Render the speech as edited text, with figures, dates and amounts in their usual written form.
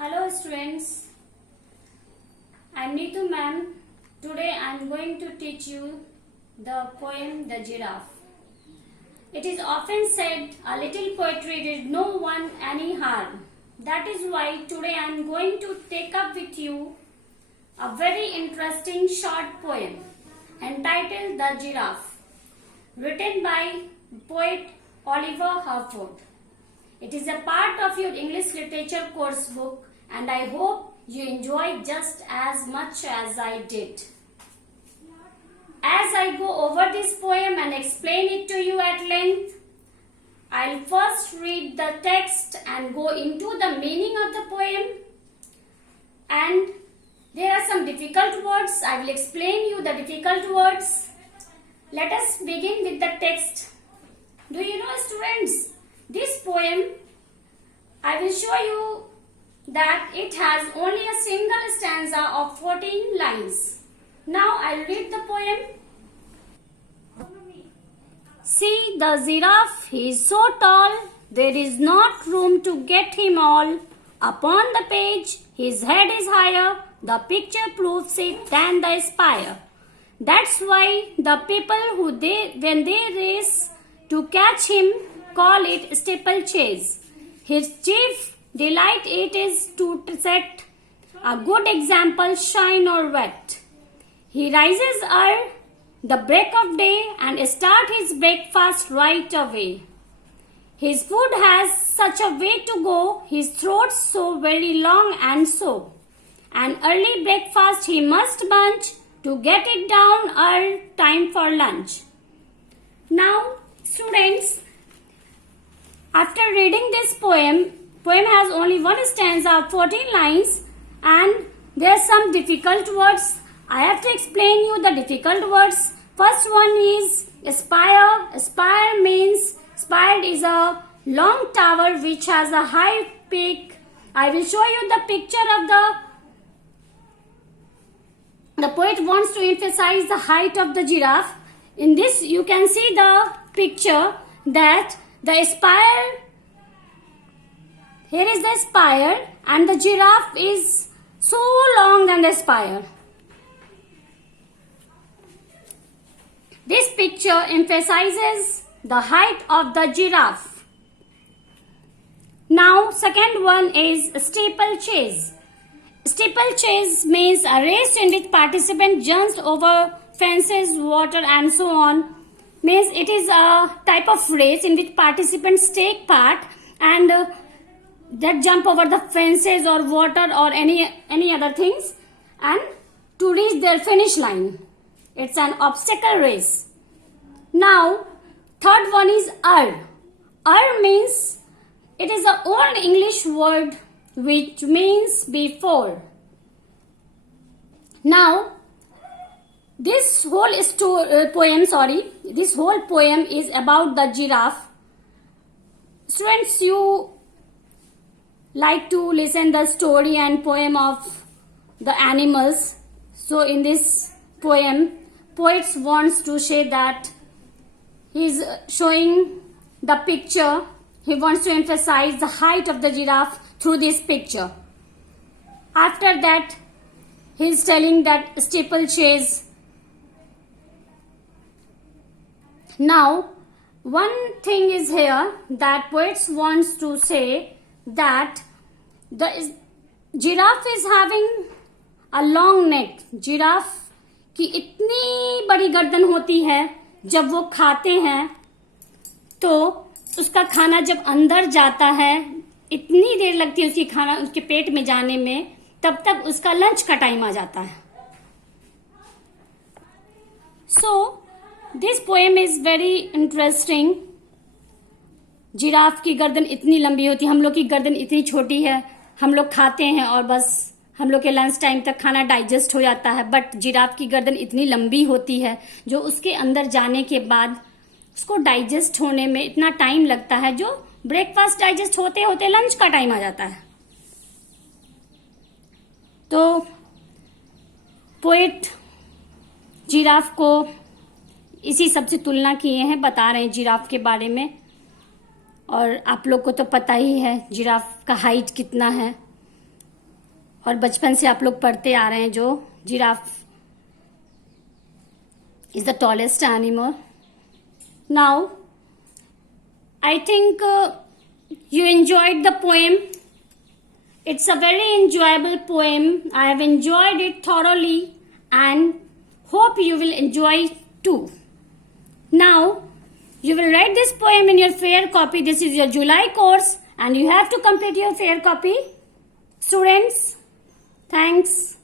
Hello students, I am Neetu ma'am. Today I am going to teach you the poem The Giraffe. It is often said a little poetry did no one any harm. That is why today I am going to take up with you a very interesting short poem entitled The Giraffe, written by poet Oliver Herford. It is a part of your English literature course book and I hope you enjoy just as much as I did. As I go over this poem and explain it to you at length, I'll first read the text and go into the meaning of the poem. And there are some difficult words. I will explain you the difficult words. Let us begin with the text. Do you know, students, this poem, I will show you that it has only a single stanza of 14 lines. Now I will read the poem. See the giraffe, he is so tall, there is not room to get him all. Upon the page, his head is higher, the picture proves it than the spire. That's why the people when they race to catch him, call it steeplechase. His chief delight it is to set a good example, shine or wet. He rises early the break of day and start his breakfast right away. His food has such a way to go, his throat so very long and so. An early breakfast he must bunch to get it down early time for lunch. Now, students, after reading this poem has only one stanza of 14 lines and there are some difficult words. I have to explain you the difficult words. First one is spire. Spire means, spire is a long tower which has a high peak. I will show you the picture of the poet wants to emphasize the height of the giraffe. In this you can see the picture that the spire, here is the spire and the giraffe is so long than the spire. This picture emphasizes the height of the giraffe. Now second one is steeplechase. Steeplechase means a race in which participants jump over fences, water and so on. Means it is a type of race in which participants take part and that jump over the fences or water or any other things and to reach their finish line. It's an obstacle race. Now third one is means it is an old English word which means before. Now this whole poem is about the giraffe. Students, you like to listen the story and poem of the animals. So in this poem, poet wants to say that he is showing the picture. He wants to emphasize the height of the giraffe through this picture. After that, he is telling that steeplechase. Now, one thing is here that poets wants to say that the giraffe is having a long neck. Giraffe की इतनी बड़ी गर्दन होती है, जब वो खाते हैं तो उसका खाना जब अंदर जाता है इतनी देर लगती है उसकी खाना उसके पेट में जाने में, तब तक उसका लंच का टाइम आ जाता है. So this poem is very interesting. Giraffe की गर्दन इतनी लंबी होती है, हम लोग की गर्दन इतनी छोटी है, हम लोग खाते हैं और बस हम लोग के लंच टाइम तक खाना डाइजेस्ट हो जाता है. बट जिराफ की गर्दन इतनी लंबी होती है जो उसके अंदर जाने के बाद उसको डाइजेस्ट होने में इतना टाइम लगता है, जो ब्रेकफास्ट डाइजेस्ट होते होते लंच का टाइम आ जाता है. तो पोएट जिराफ को इसी सब से तुलना किए हैं, बता रहे हैं जिराफ के बारे में. और आप लोग को तो पता ही है जिराफ का हाइट कितना है. और बचपन से आप लोग पढ़ते आ रहे हैं जो giraffe is the tallest animal. Now, I think you enjoyed the poem. It's a very enjoyable poem. I have enjoyed it thoroughly and hope you will enjoy too. Now, you will write this poem in your fair copy. This is your July course and you have to complete your fair copy. Students, thanks.